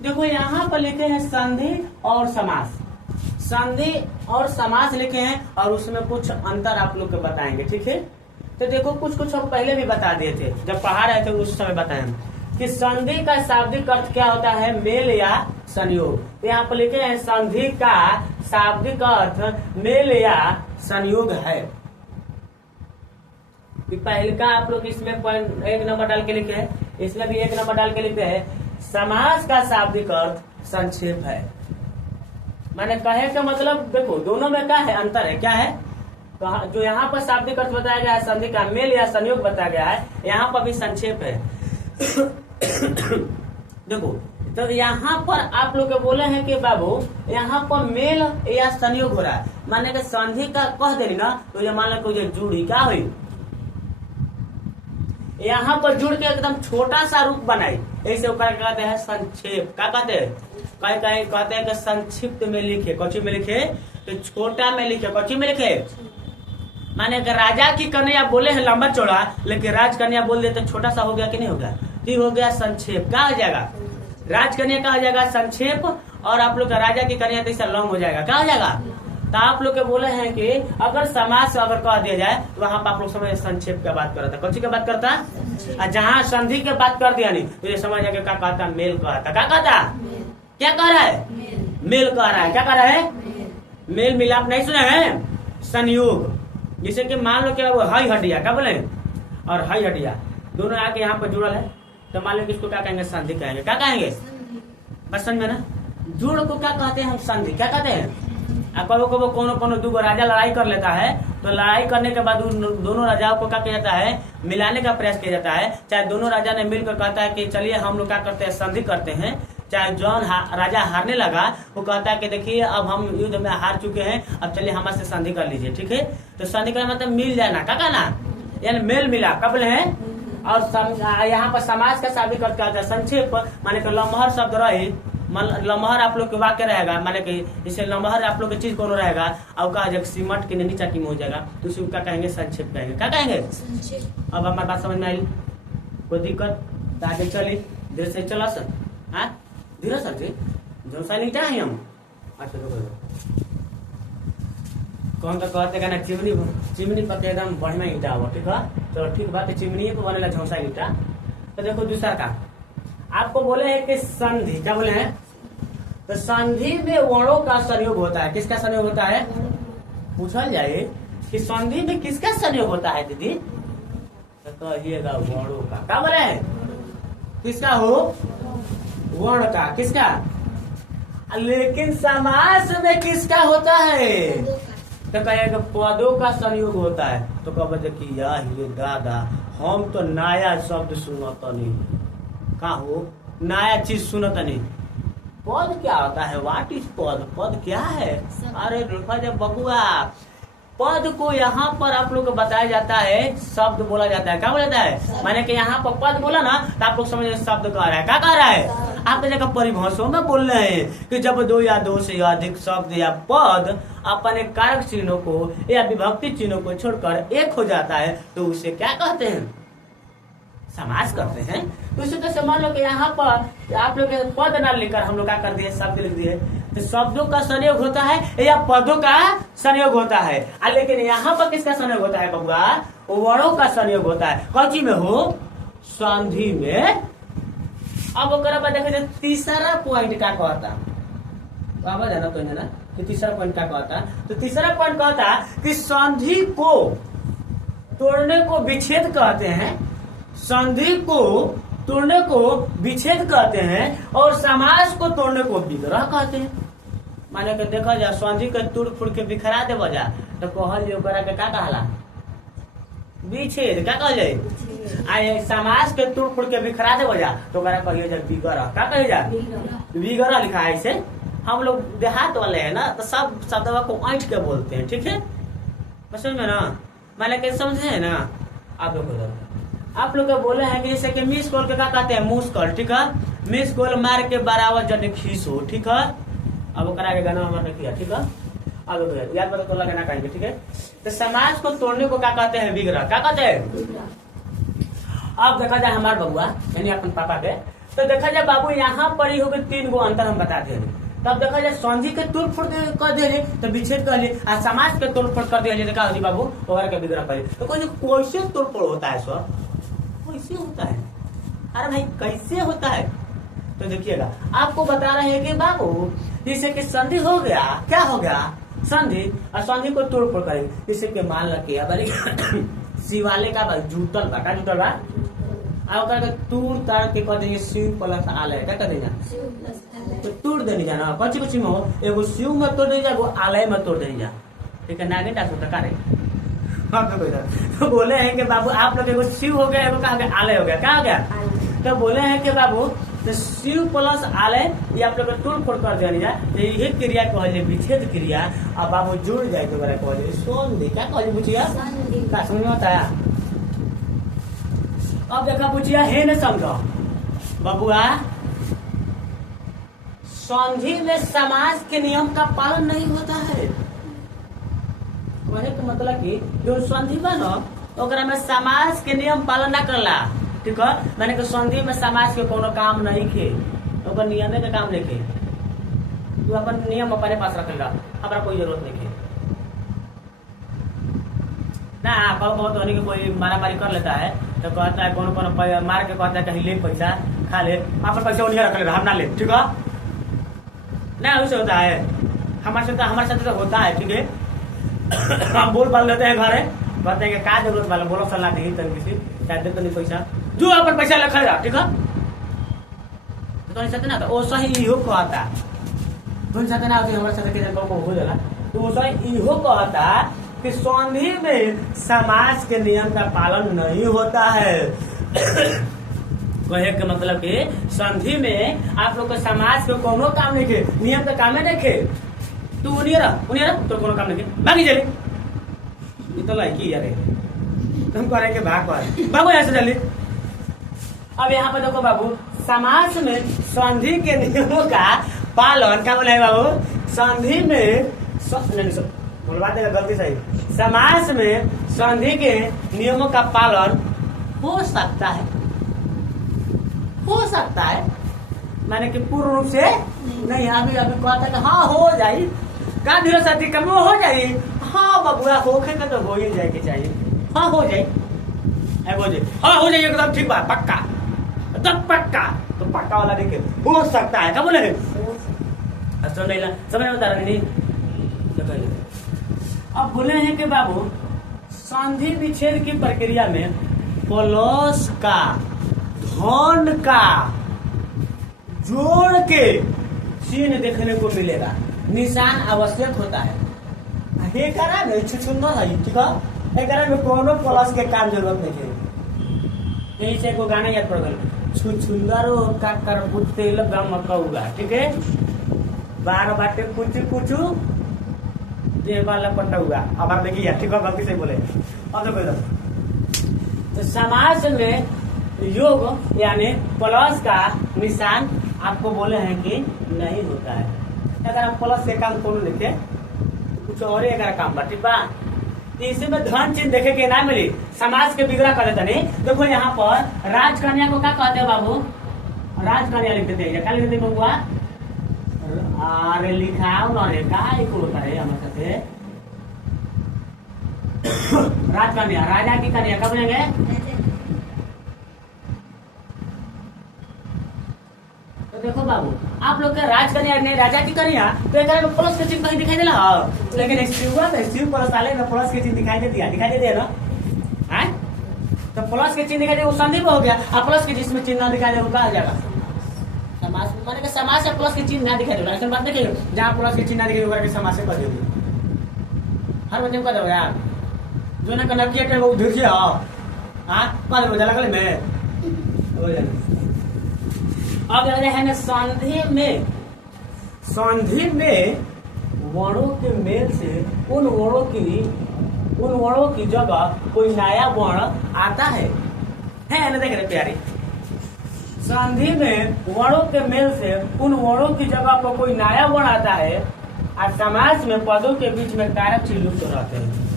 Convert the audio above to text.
देखो यहाँ पर लिखे हैं संधि और समास। संधि और समास लिखे हैं और उसमें कुछ अंतर आप लोग को बताएंगे, ठीक है। तो देखो कुछ हम पहले भी बता दिए थे, जब पढ़ा रहे थे उस समय बताए कि संधि का शाब्दिक अर्थ क्या होता है, मेल या संयोग। यहाँ पर लिखे हैं संधि का शाब्दिक अर्थ मेल या संयोग है। पहले का आप लोग इसमें पॉइंट 1 नंबर डाल के लिखे हैं, इसमें भी 1 नंबर डाल के लिखे हैं समास का शाब्दिक अर्थ संक्षेप है। मैंने कहे का मतलब देखो दोनों में क्या है, अंतर है, क्या है। तो जो यहाँ पर शाब्दिक अर्थ बताया गया है संधि का मेल या संयोग बताया गया है, यहाँ पर भी संक्षेप है। देखो तो यहाँ पर आप लोग बोले हैं कि बाबू यहाँ पर मेल या संयोग हो रहा है, माने कि संधि का कह देनी ना, तो ये मान लो जुड़ी क्या हुई, यहाँ पर जुड़ के एकदम छोटा सा रूप बनाई, ऐसे कहते हैं संक्षेप। क्या कहते हैं, कहीं कहते हैं कि संक्षिप्त में लिखे, कौची में लिखे, तो छोटा में लिखे, कौची में लिखे, माने कि राजा की कन्या बोले हैं लंबा चौड़ा, लेकिन राज कन्या बोल देते छोटा सा हो गया कि नहीं हो गया, तो हो गया संक्षेप। क्या हो जाएगा, राज कन्या का हो जाएगा संक्षेप, और आप लोग का राजा की कन्या तो लॉन्ग हो जाएगा, क्या हो जाएगा। तो आप लोग के बोले हैं कि अगर समास अगर कह दिया जाए तो वहाँ पर आप लोग समझ संक्षेप का बात करता, कौन सी का बात करता, और जहाँ संधि के बात कर दिया नहीं तो ये समझ जाएगा क्या कहता, मेल कहता। क्या कहता, क्या कह रहा है, मेल कह रहा है। क्या कह रहा है, मेल मिलाप नहीं सुना है, संयोग। जैसे कि मान लो क्या वो हई हड्डिया, क्या बोले, और हई हड्डिया दोनों आके यहाँ पर जुड़ल है, तो मान लो कि इसको क्या कहेंगे, संधि कहेंगे। क्या कहेंगे, पसंद में ना, जुड़ को क्या कहते हैं हम, संधि। क्या कहते हैं, कबो कबो कोनो दूगो राजा लड़ाई कर लेता है, तो लड़ाई करने के बाद दोनों राजाओं को क्या किया जाता है, मिलाने का प्रयास किया जाता है। चाहे दोनों राजा ने मिलकर कहता है कि चलिए हम लोग क्या करते हैं, संधि करते हैं। चाहे जौन राजा हारने लगा वो कहता है कि देखिए अब हम युद्ध में हार चुके हैं, अब चलिए हमारे से संधि कर लीजिए, ठीक है। तो संधि का मतलब मिल जाना, क्या कहना, यानी मेल मिला, कबल है। और यहाँ पर समाज का शाब्दिक अर्थ क्या होता है, संक्षेप, माने कि लम्हर शब्द रहे, लम्हर आप लोग के वाक्य रहेगा, माने कि इसे लम्हर आप लोग की चीज कोनो रहेगा, और कहा जाए सिमट के नीचा की में हो जाएगा, तो उसी क्या कहेंगे, संक्षेप कहेंगे। क्या कहेंगे, अब हमारी बात समझ में आई, कोई दिक्कत, तो आगे चली, धीरे से चला सर, हाँ धीरे सर जी, झोसा नीचा है हम। अच्छा कौन तो कहते ना चिमनी पर एकदम बढ़िया ईटा हो, ठीक है, तो ठीक बात है, चिमनी पर बनेला झोसा ईटा। तो देखो दूसरा का आपको बोले हैं कि संधि, क्या बोले हैं, तो संधि में वर्णों का संयोग होता है। किसका संयोग होता है, पूछा जाए कि संधि में किसका संयोग होता है दीदी, तो कहिएगा वर्णों का। क्या बोले हैं, किसका हो, वर्ण का, किसका, लेकिन समास में किसका होता है, तो कहेगा पदों का संयोग होता है। तो कब देखिए ये दादा हम तो नया शब्द सुनता नहीं, का हो नया चीज सुनता नहीं। पद क्या होता है, व्हाट इज पद, पद क्या है, अरे जब बबुआ पद को यहाँ पर आप लोग को बताया जाता है, शब्द बोला जाता है। क्या बोला जाता है, माने कि यहाँ पर पद बोला ना तो आप लोग समझ शब्द कह रहा है। क्या कह रहा है, आपके जगह परिभाषाओं में बोल रहे हैं कि जब दो या दो से अधिक शब्द या पद अपने कारक चिन्हों को या विभक्ति चिन्हों को छोड़कर एक हो जाता है तो उसे क्या कहते हैं, समास करते हैं। तो इसी तरह से मान लो कि यहाँ पर आप लोग पद ना लिखकर हम लोग क्या कर दिए, शब्द लिख दिए, तो शब्दों का संयोग होता है या पदों का संयोग होता है। लेकिन यहाँ पर किसका संयोग होता है बबुआ, वर्णों का संयोग होता है। कौची में हो, संधि में। अब देखे तीसरा पॉइंट क्या कहता, आवाज है ना तो ना कि तीसरा पॉइंट क्या कहता, तो तीसरा पॉइंट कहता कि संधि को तोड़ने को विच्छेद कहते हैं, संधि को तोड़ने को विच्छेद कहते हैं, और समास को तोड़ने को विग्रह कहते हैं। माने के देखा जा संधि के तोड़ फुड़ के बिखरा दे बजा तो कहल जो करा के क्या कहला, विच्छेद। क्या कहल जाए, आए समास के तोड़ फुड़ के बिखरा दे बजा तो करा कहिए जा विग्रह। क्या कहे जा, विग्रह लिखा है। इसे हम लोग देहात वाले हैं ना, तो सब शब्दों को ऐंठ के बोलते हैं, ठीक है, समझ में ना, माने के समझे है ना। आप लोग बोले हैं कि जैसे कि मिस कॉल के क्या कहते हैं, मुस्कल, ठीक है, मिस कॉल मार के बराबर जन खीस हो, ठीक है। अब करा के गाना हमारे किया, ठीक है, अब याद बता तो लगाना कहेंगे, ठीक है। तो समाज को तोड़ने को क्या कहते हैं, विग्रह। क्या कहते हैं। अब देखा जाए हमारे बबुआ यानी अपन पापा के, तो देखा जाए बाबू यहाँ पर ही हो गए 3 गो अंतर हम बता दे। तब देखा जाए संधि के तोड़ फोड़ कर दे तो विच्छेद कर ले, और समाज के तोड़ फोड़ कर दे देखा होगी बाबू वगैरह के विग्रह कर। तो कैसे तोड़ फोड़ होता है सर, कैसे होता है? अरे भाई कैसे होता है? तो देखिएगा आपको बता रहे हैं कि बाबू जैसे कि संधि हो गया, क्या हो गया संधि, और संधि को तोड़ फोड़ करेंगे। जैसे कि मान लगे शिवाले का जूटल बा, का जूटल बा तूर तार के कह देंगे शिव प्लस आलय, क्या कर देंगे तो तोड़ देनी जाना कच्ची कच्ची में हो, एगो शिव में तोड़ देनी जा, एगो आलय में तोड़ देनी जा, ठीक है नागे टास होता करे। तो बोले हैं कि बाबू आप लोग एगो शिव हो गया, एगो कहा आलय हो गया, क्या हो गया? तो बोले हैं कि बाबू तो शिव प्लस आलय ये आप लोग तोड़ फोड़ कर देनी जा, ये क्रिया कहले विच्छेद क्रिया। अब बाबू जुड़ जाए तो बड़ा कहले संधि, क्या कहले बुझिया का समझ में आता है? अब देखा बुझिया है न समझो बबुआ, संधि में समाज के नियम का पालन नहीं होता है। वही तो मतलब कि जो संधि बनो ओकरा में समाज के नियम पालन ना करला, ठीक है? मैंने कि संधि में समाज के कोनो काम नहीं खे, ओकर नियम के काम नहीं खे, तू अपन नियम अपने पास रखेगा, अपना कोई जरूरत नहीं है ना। बहुत होने के कोई मारा मारी कर लेता है तो कहता है कोनो कोनो मार के कहता है कहीं ले पैसा खा ले, अपन पैसा उन्हीं रख ले, हम ना ले, ठीक है ना? उससे होता है हमारे साथ तो होता है, ठीक है? हम बोल बाल लेते हैं घरे, कहते हैं कि का जरूरत वाला बोलो सलाह नहीं तन किसी शायद दे तो नहीं पैसा, जो अपन पैसा रखा जा, ठीक है? तो साथ ना तो वो सही इहो कहता, तो साथ ना होती हमारे साथ के को हो जाला, तो वो सही इहो कहता कि संधि में समाज के नियम का पालन नहीं होता है। कहे के मतलब कि संधि में आप लोग को समाज के कोनो काम नहीं खे, नियम का काम नहीं खे, तू उन्हीं तो कोनो काम नहीं खे, भागी चली तो लाइकी यार तुम करे के भाग बाबू ऐसे चली। अब यहाँ पे देखो बाबू समाज में संधि के नियमों का पालन, क्या बोले बाबू संधि में बोलवा देगा गलती सही, समाज में संधि के नियमों का पालन हो सकता है, हो सकता है माने कि पूर्ण रूप से नहीं। अभी कहता है कि हाँ हो जाये, का धीरे साथी कम हो जाये, हाँ बबुआ होखे का तो हो ही जाए के चाहिए, हाँ हो जाए, हाँ हो जाए एकदम ठीक बात पक्का, तब पक्का तो पक्का वाला देखे हो सकता है, क्या बोले समझ में बता रहे नहीं। अब बोले हैं कि बाबू संधि विच्छेद की प्रक्रिया में प्लस का धन का जोड़ के चिन्ह देखने को मिलेगा, निशान आवश्यक होता है। छुछुंदर है, ठीक है? एक में कोनो प्लस के काम जरूरत नहीं है। यही से को गाना याद पड़ गया, छुछुंदर का करबुतेल गम कौगा, ठीक है? बार बाटे कुछ कुछ वाला पट्टा अब देखिए, ठीक है? गलती से बोले अब तो समाज में योग यानी प्लस का निशान आपको बोले हैं कि नहीं होता है। अगर आप प्लस के काम को लिखे तो कुछ और ही अगर काम बा, ठीक बा? इसमें धन चिन्ह देखे के ना मिली, समाज के बिगड़ा कर देता नहीं। देखो यहाँ पर राजकन्या को क्या कहते हैं बाबू? राजकन्या लिख देते हैं, क्या लिख देते बबुआ? अरे लिखाओ ना रे, का होता है हमारे साथे राजकन्या, राजा की कन्या कब बोलेंगे? तो देखो बाबू आप लोग का राजकन्या नहीं राजा की कन्या, तो एक में प्लस के चिन्ह कहीं दिखाई देला, लेकिन शिव प्लस वाले में प्लस के चिन्ह दिखाई दे दिया ना, है? तो प्लस के चिन्ह दिखाई दे वो संधि हो गया, और प्लस के जिसमें चिन्ह ना दिखाई दे वो कहा जाएगा समाज। माने कि समाज से प्लस के चिन्ह ना दिखाई देगा, ऐसा बात नहीं कहिए जहाँ प्लस के चिन्ह ना दिखाई देगा समाज से कर देगी, हर बच्चे को कर दोगे यार, जो ना करना किया वो देखिए हाँ कर दे लगल में हो जाए। अब है ना संधि में वर्णों के मेल से उन वर्णों की जगह कोई नया वर्ण आता है ना? देख रहे प्यारी, संधि में वर्णों के मेल से उन वर्णों की जगह पर कोई नया वर्ण आता है, और समाज में पदों के बीच में कारक चिन्ह लुप्त रहते हैं।